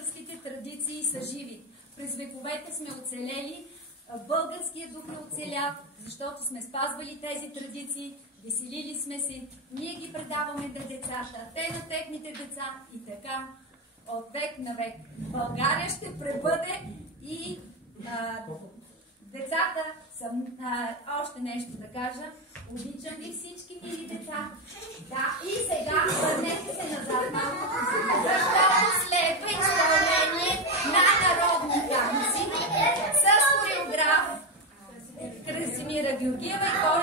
българските традиции са живи. През вековете сме оцелели, българският дух е оцелял, защото сме спазвали тези традиции, веселили сме се, ние ги предаваме на децата, те на техните деца и така от век на век. България ще пребъде и децата са... още нещо да кажа. Обичам ви всички мили деца. Да, и сега върнете се назад малко, защото следва изпълнение на народни танци с хореограф Красимира Георгиева и